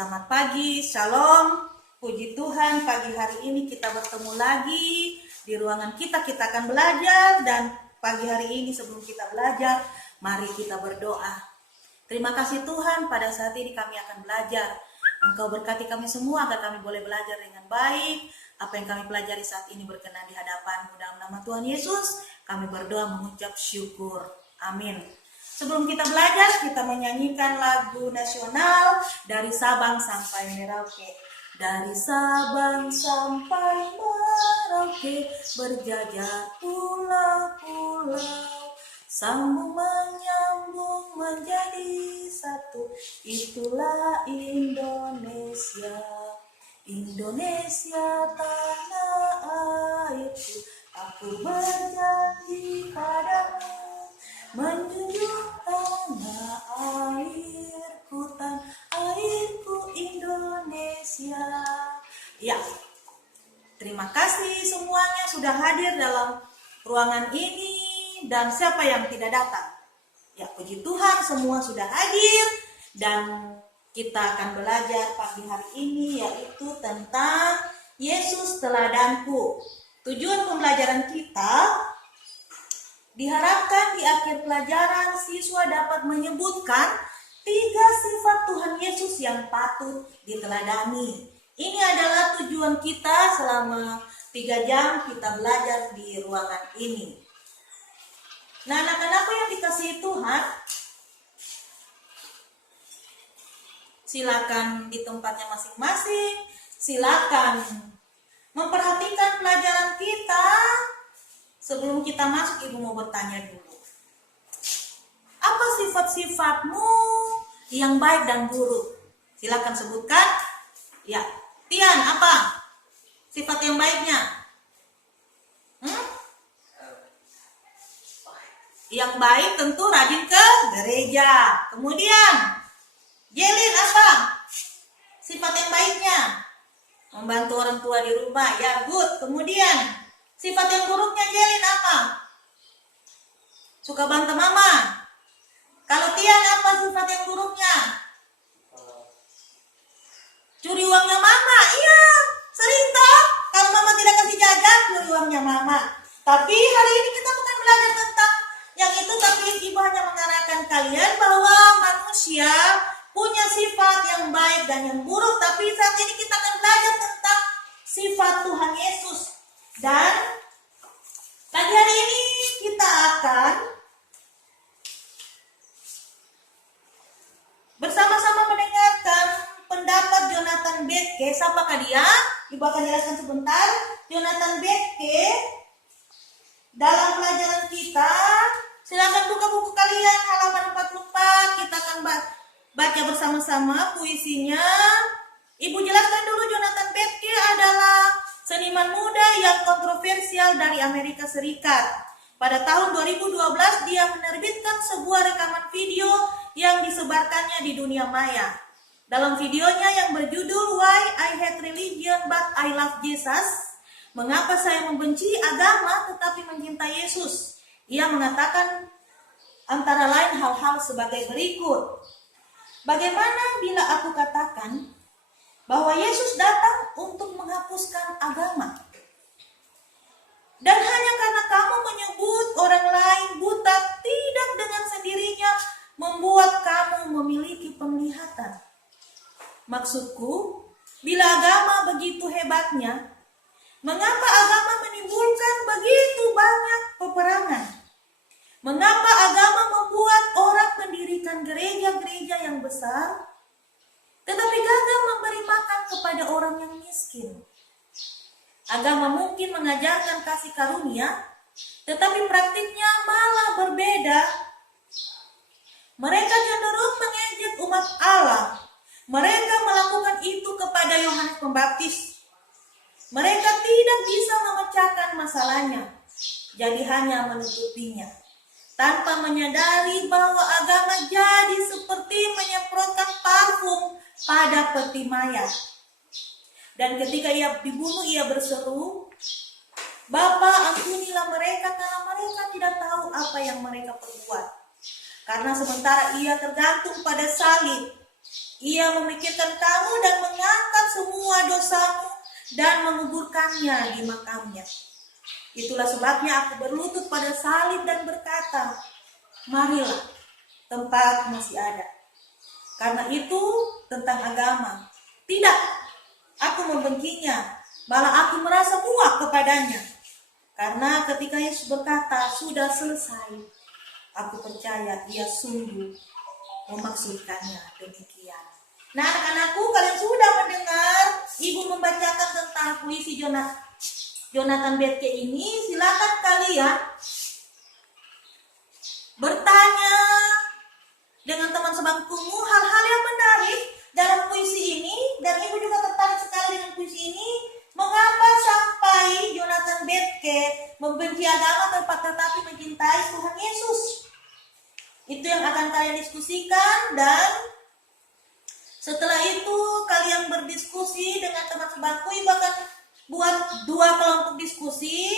Selamat pagi, shalom, puji Tuhan. Pagi hari ini kita bertemu lagi di ruangan kita akan belajar. Dan pagi hari ini sebelum kita belajar, mari kita berdoa. Terima kasih Tuhan, pada saat ini kami akan belajar. Engkau berkati kami semua agar kami boleh belajar dengan baik. Apa yang kami pelajari saat ini berkenan di hadapan-Mu. Dalam nama Tuhan Yesus, kami berdoa mengucap syukur. Amin. Sebelum kita belajar, kita menyanyikan lagu nasional dari Sabang sampai Merauke. Dari Sabang sampai Merauke, berjajar pulau-pulau, sambung menyambung menjadi satu. Itulah Indonesia, Indonesia tanah airku. Aku berjanji padamu, menjunjung tanah airku, tanah airku Indonesia. Ya, terima kasih semuanya sudah hadir dalam ruangan ini. Dan siapa yang tidak datang? Ya, puji Tuhan semua sudah hadir. Dan kita akan belajar pagi hari ini yaitu tentang Yesus teladanku. Tujuan pembelajaran kita, diharapkan di akhir pelajaran siswa dapat menyebutkan 3 sifat Tuhan Yesus yang patut diteladani. Ini adalah tujuan kita selama 3 jam kita belajar di ruangan ini. Nah, anak-anakku yang dikasihi Tuhan, silakan di tempatnya masing-masing, silakan memperhatikan pelajaran kita. Sebelum kita masuk, Ibu mau bertanya dulu. Apa sifat-sifatmu yang baik dan buruk? Silakan sebutkan. Ya, Tian, apa sifat yang baiknya? Yang baik tentu rajin ke gereja. Kemudian, Jelin, apa sifat yang baiknya? Membantu orang tua di rumah. Ya, good. Kemudian, sifat yang buruknya Jelin apa? Suka bantah mama. Kalau Tian, apa sifat yang buruknya? Curi uangnya mama. Iya, sering toh. Kalau mama tidak kasih jajan, curi uangnya mama. Tapi hari ini kita bukan belajar tentang yang itu, tapi Ibu hanya mengarahkan kalian bahwa manusia punya sifat yang baik dan yang buruk. Tapi saat ini kita akan belajar tentang sifat Tuhan Yesus. Dan pagi hari ini kita akan bersama-sama mendengarkan pendapat Jonathan Bethke. Siapakah dia? Ibu akan jelaskan sebentar. Jonathan Bethke dalam pelajaran kita. Silakan buka buku kalian halaman 44. Kita akan baca bersama-sama puisinya. Ibu jelaskan dulu, Jonathan Bethke adalah seniman muda yang kontroversial dari Amerika Serikat. Pada tahun 2012 dia menerbitkan sebuah rekaman video yang disebarkannya di dunia maya. Dalam videonya yang berjudul Why I Hate Religion But I Love Jesus, mengapa saya membenci agama tetapi mencintai Yesus, ia mengatakan antara lain hal-hal sebagai berikut. Bagaimana bila aku katakan bahwa Yesus datang untuk menghapuskan agama? Dan hanya karena kamu menyebut orang lain buta, tidak dengan sendirinya membuat kamu memiliki penglihatan. Maksudku, bila agama begitu hebatnya, mengapa agama menimbulkan begitu banyak peperangan? Mengapa agama membuat orang mendirikan gereja-gereja yang besar, tetapi gagal memberi makan kepada orang yang miskin? Agama mungkin mengajarkan kasih karunia, tetapi praktiknya malah berbeda. Mereka cenderung mengejek umat Allah. Mereka melakukan itu kepada Yohanes Pembaptis. Mereka tidak bisa memecahkan masalahnya, jadi hanya menutupinya, tanpa menyadari bahwa agama jadi seperti menyemprotkan parfum pada peti mayat. Dan ketika ia dibunuh, ia berseru, "Bapa, ampunilah mereka karena mereka tidak tahu apa yang mereka perbuat." Karena sementara ia tergantung pada salib, Ia memikirkan kamu dan mengangkat semua dosamu dan menguburkannya di makamnya. Itulah sebabnya aku berlutut pada salib dan berkata, marilah, tempat masih ada. Karena itu tentang agama. Tidak, aku membencinya, malah aku merasa muak kepadanya. Karena ketika Yesus berkata, sudah selesai, aku percaya dia sungguh memaksudkannya demikian. Nah, anak-anakku, kalian sudah mendengar ibu membacakan tentang puisi Jonathan Bethke ini. Silakan kalian bertanya dengan teman sebangkumu hal-hal yang menarik dalam puisi ini, dan ibu juga tertarik sekali dengan puisi ini. Mengapa sampai Jonathan Bethke membenci agama tetapi mencintai Tuhan Yesus? Itu yang akan kalian diskusikan, dan setelah itu kalian berdiskusi dengan teman sebangku. Ibu akan buat 2 kelompok diskusi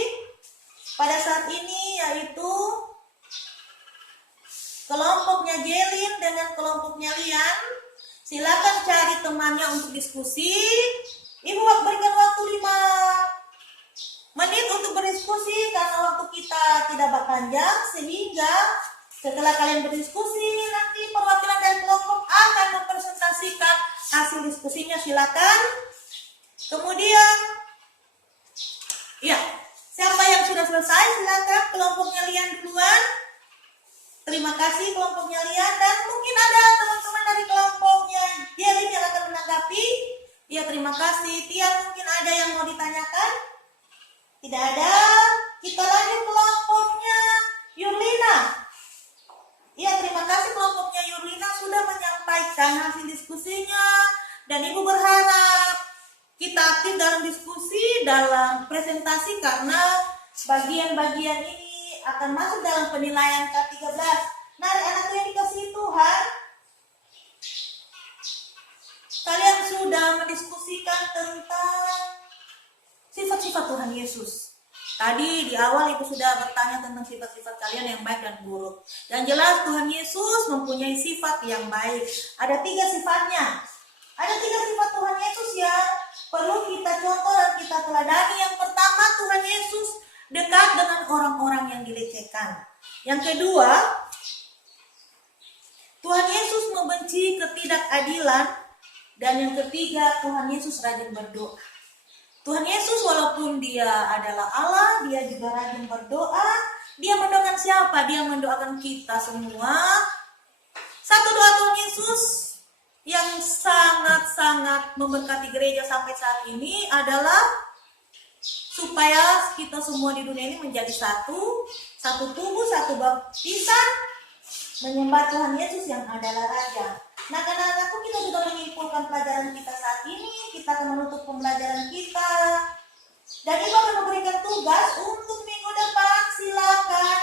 pada saat ini, yaitu kelompoknya Jelin dengan kelompoknya Lian. Silakan cari temannya untuk diskusi. Ibu berikan waktu 5 menit untuk berdiskusi karena waktu kita tidak panjang, sehingga setelah kalian berdiskusi, nanti perwakilan dari kelompok akan mempresentasikan hasil diskusinya. Silakan. Kemudian, ya, siapa yang sudah selesai, silakan. Kelompoknya Lian duluan. Terima kasih kelompoknya Lian, dan mungkin ada teman-teman dari kelompoknya Jelin yang akan menanggapi. Ya, terima kasih. Tian, mungkin ada yang mau ditanyakan? Tidak ada. Kita lanjut kelompoknya Yurlina. Ya, terima kasih kelompoknya Yurlina sudah menyampaikan hasil diskusinya, dan ibu berharap kita aktif dalam diskusi, dalam presentasi, karena bagian-bagian ini akan masuk dalam penilaian K13. Nah, anak-anak yang dikasihi Tuhan, kalian sudah mendiskusikan tentang sifat-sifat Tuhan Yesus. Tadi di awal ibu sudah bertanya tentang sifat-sifat kalian yang baik dan buruk. Yang jelas Tuhan Yesus mempunyai sifat yang baik. Ada 3 sifatnya. Ada 3 sifat Tuhan Yesus yang perlu kita contoh dan kita teladani. Yang pertama, Tuhan Yesus dekat dengan orang-orang yang dilecehkan. Yang kedua, Tuhan Yesus membenci ketidakadilan. Dan yang ketiga, Tuhan Yesus rajin berdoa. Tuhan Yesus walaupun dia adalah Allah, dia juga rajin berdoa. Dia mendoakan siapa? Dia mendoakan kita semua. Satu doa Tuhan Yesus yang sangat-sangat memberkati gereja sampai saat ini adalah supaya kita semua di dunia ini menjadi satu tubuh, satu baptisan, menyembah Tuhan Yesus yang adalah Raja. Nah, karena aku kita sudah menyimpulkan pelajaran kita saat ini, kita akan menutup pembelajaran kita. Dan ibu akan memberikan tugas untuk minggu depan. Silakan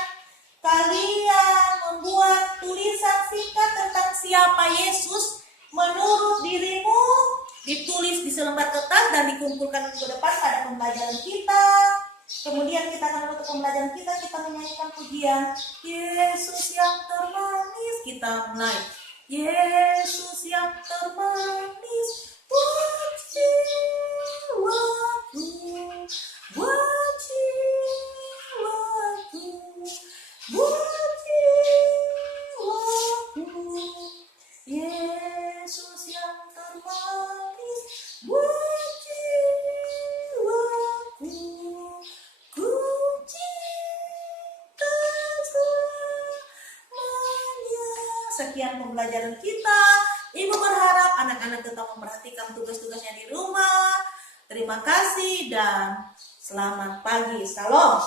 kalian membuat tulisan singkat tentang siapa Yesus menurut dirimu, ditulis di selembar kertas dan dikumpulkan minggu depan pada pembelajaran kita. Kemudian kita akan menutup pembelajaran kita menyanyikan pujian Yesus yang termanis. Kita mulai. Yesus yang termanis, buat jiwaku, buat jiwaku, buat jiwaku. Yesus yang termanis, buat jiwaku, ku cinta selamanya. Sekian pembelajaran kita. Ibu berharap anak-anak tetap memperhatikan tugas-tugasnya di rumah. Terima kasih dan selamat pagi. Salam.